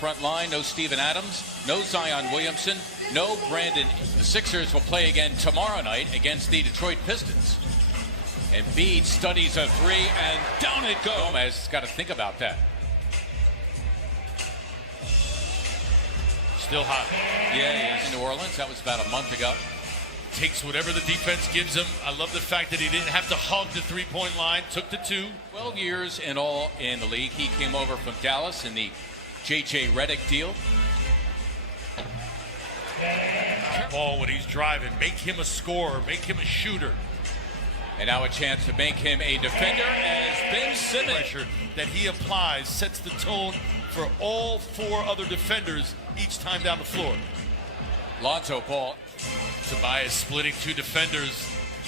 front line. No Steven Adams, no Zion Williamson, no Brandon. The Sixers will play again tomorrow night against the Detroit Pistons. Embiid studies a three, and down it goes. Gomez has got to think about that. Still hot. Yeah, he is in New Orleans. That was about a month ago. Takes whatever the defense gives him. I love the fact that he didn't have to hug the three-point line. Took the two. 12 years in all in the league. He came over from Dallas in the J.J. Redick deal. Ball when he's driving. Make him a scorer. Make him a shooter. And now a chance to make him a defender as Ben Simmons. Pressure that he applies sets the tone for all four other defenders each time down the floor. Lonzo Ball. Tobias splitting two defenders,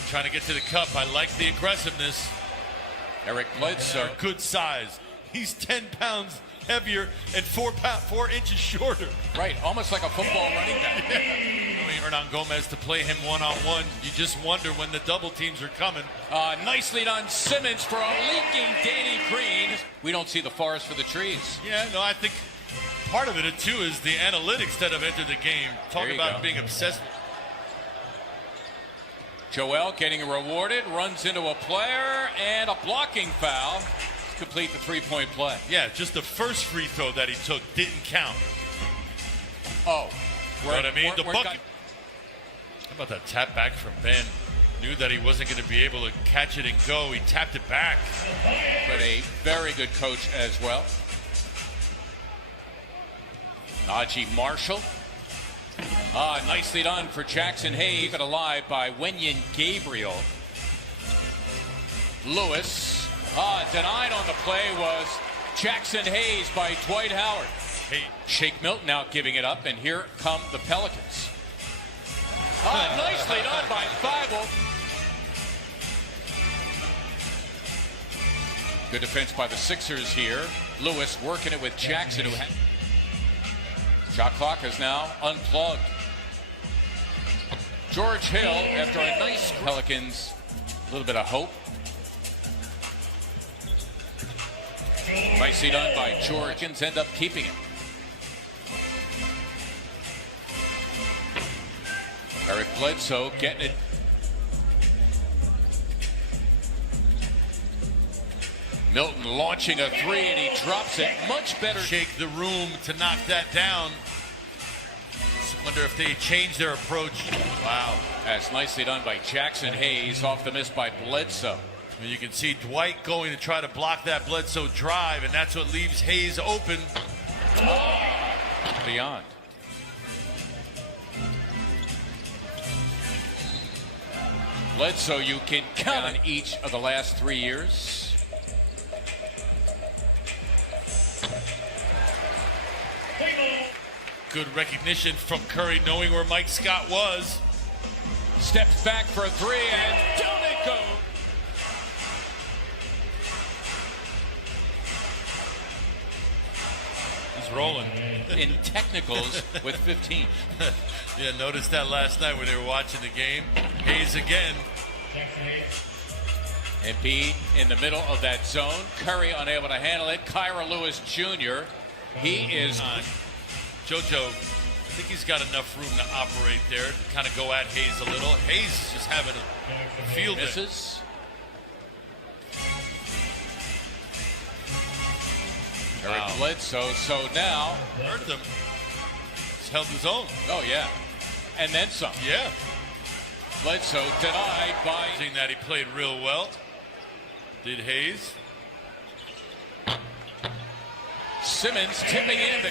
trying to get to the cup. I like the aggressiveness. Eric Bledsoe. Good size. He's 10 pounds heavier and 4 inches shorter. Right, almost like a football running back. Willy Hernangomez to play him one-on-one. You just wonder when the double teams are coming. Nicely done, Simmons for a leaking Danny Green. We don't see the forest for the trees. Yeah, no, I think part of it, too, is the analytics that have entered the game. Talk about being obsessed. Joel getting rewarded, runs into a player, and a blocking foul to complete the three-point play. Yeah, just the first free throw that he took didn't count. Oh. You know what I mean? The bucket. How about that tap back from Ben? Knew that he wasn't going to be able to catch it and go. He tapped it back. But a very good coach as well. Naji Marshall. Nicely done for Jaxson Hayes. Keep it alive by Wenyen Gabriel. Lewis. Denied on the play was Jaxson Hayes by Dwight Howard. Shake Milton now giving it up, and here come the Pelicans. Nicely done by Thibault. Good defense by the Sixers here. Lewis working it with Jackson, who had... Shot clock is now unplugged. George Hill, after a nice Pelicans, a little bit of hope. Nicely done by George, and end up keeping it. Eric Bledsoe getting it. Milton launching a three, and he drops it. Much better. Shake the room to knock that down. Wonder if they changed their approach. Wow. That's nicely done by Jaxson Hayes, off the miss by Bledsoe. And you can see Dwight going to try to block that Bledsoe drive, and that's what leaves Hayes open. Beyond. Bledsoe, you can count on each of the last 3 years. Good recognition from Curry, knowing where Mike Scott was. Steps back for a three, and down it goes. He's rolling. In technicals with 15. Yeah, noticed that last night when they were watching the game. Hayes again. Embiid in the middle of that zone. Curry unable to handle it. Kyra Lewis Jr. He is... JoJo, I think he's got enough room to operate there, to kind of go at Hayes a little. Hayes is just having a field day. Misses. Eric Bledsoe, so now... Hurt them. He's held his own. Oh, yeah. And then some. Yeah. Bledsoe denied by... Seeing that he played real well. Did Hayes. Simmons tipping in.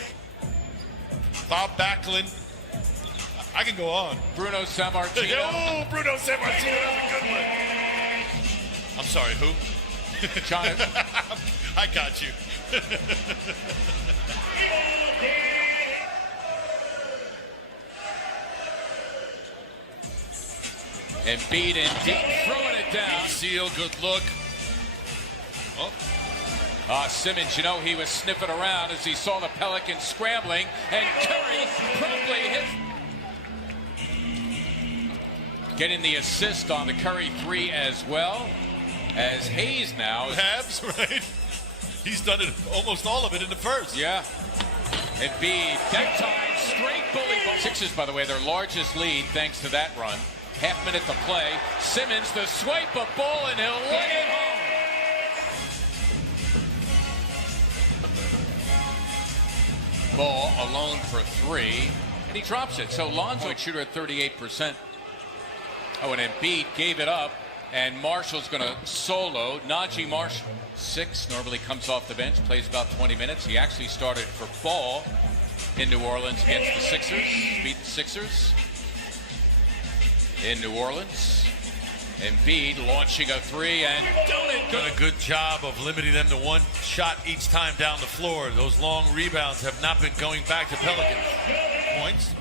Bob Backlund. I can go on. Bruno Sammartino. Oh, Bruno Sammartino, that's a good one. I'm sorry, who? I got you. Embiid in deep, throwing it down. Seal, good look. Oh. Simmons, you know, he was sniffing around as he saw the Pelicans scrambling, and Curry promptly hit. Getting the assist on the Curry three as well, as Hayes now. Habs, right? He's done it, almost all of it in the first. Yeah. Embiid, that time, straight bully ball. Sixers, by the way, their largest lead thanks to that run. Half minute to play. Simmons, the swipe of ball, and he'll let it home. Ball alone for three, and he drops it. So Lonzo, shooter at 38%. Oh, and Embiid gave it up, and Marshall's going to solo. Naji Marshall, 6, normally comes off the bench, plays about 20 minutes. He actually started for Ball in New Orleans against the Sixers, beat the Sixers in New Orleans. Embiid launching a three and done a good job of limiting them to one shot each time down the floor. Those long rebounds have not been going back to Pelicans. Points.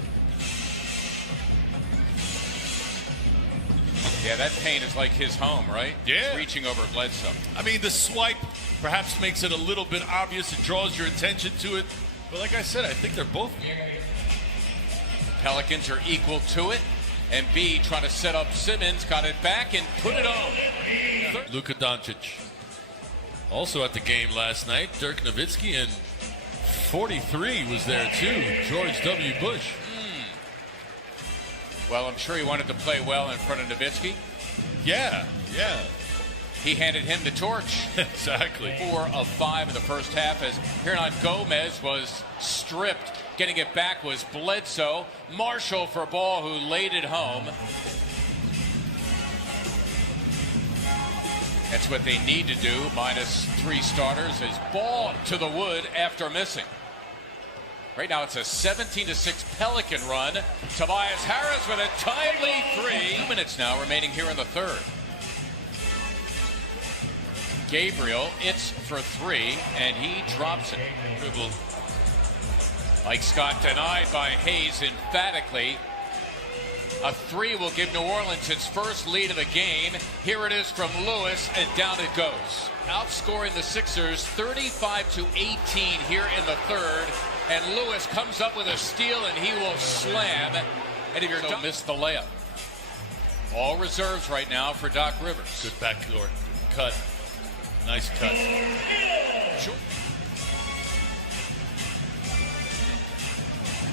Yeah, that paint is like his home, right? Yeah. Reaching over Bledsoe. I mean, the swipe perhaps makes it a little bit obvious. It draws your attention to it. But like I said, I think they're both. Pelicans are equal to it. Embiid trying to set up Simmons, got it back and put it on. Luka Doncic also at the game last night. Dirk Nowitzki, and 43 was there too. George W. Bush. Well, I'm sure he wanted to play well in front of Nowitzki. Yeah. He handed him the torch. Exactly. 4 of 5 in the first half as Hernangomez was stripped. Getting it back was Bledsoe. Marshall for Ball, who laid it home. That's what they need to do. -3 starters as Ball to the wood after missing. Right now it's a 17-6 Pelican run. Tobias Harris with a timely 3. 2 minutes now remaining here in the third. Gabriel, it's for 3, and he drops it. Dribble. Mike Scott denied by Hayes emphatically. A 3 will give New Orleans its first lead of the game. Here it is from Lewis, and down it goes. Outscoring the Sixers 35-18 here in the third. And Lewis comes up with a steal, and he will slam. And if you're done, miss the layup. All reserves right now for Doc Rivers. Good backdoor cut. Nice cut.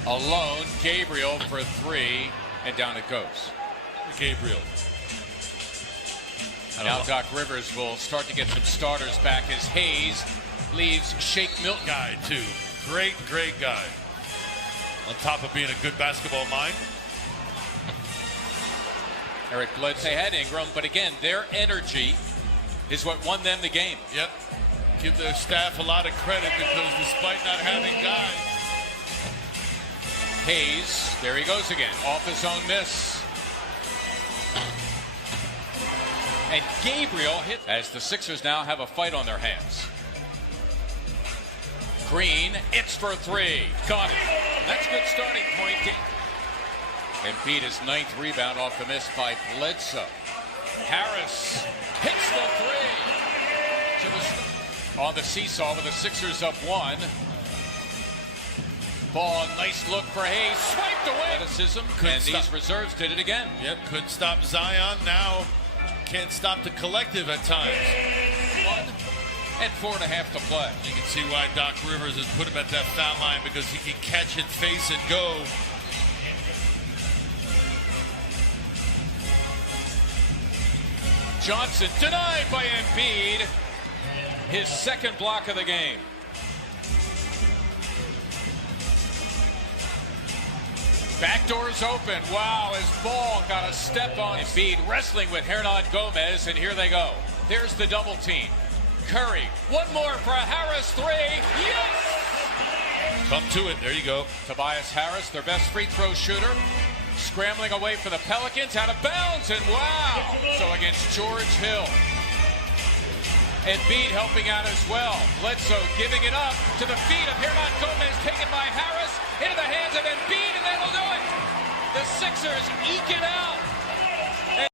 Alone, Gabriel for 3, and down it goes. Gabriel. Now Doc Rivers will start to get some starters back as Hayes leaves Shake Milton. Guy, too. Great guy. On top of being a good basketball mind. Eric Bledsoe had Ingram, but again, their energy is what won them the game. Yep. Give their staff a lot of credit because despite not having guys. Hayes, there he goes again, off his own miss. And Gabriel hit as the Sixers now have a fight on their hands. Green, it's for 3. Got it. That's a good starting point. Embiid his 9th rebound off the miss by Bledsoe. Harris hits the 3. On the seesaw with the Sixers up 1. Ball, nice look for Hayes. Swiped away. Athleticism, and these reserves did it again. Yep, couldn't stop Zion. Now can't stop the collective at times. 1 and 4.5 to play. You can see why Doc Rivers has put him at that foul line, because he can catch it, face and go. Johnson denied by Embiid. His second block of the game. Backdoor's open. Wow, his Ball got a step on Embiid, wrestling with Hernangomez, and here they go. There's the double team. Curry, one more for Harris, 3. Yes! Come to it. There you go. Tobias Harris, their best free throw shooter, scrambling away for the Pelicans, out of bounds, and wow! So against George Hill. Embiid helping out as well. Bledsoe giving it up to the feet of Hernangomez, taken by Harris, into the hands of Embiid, and they will do it. The Sixers eke it out.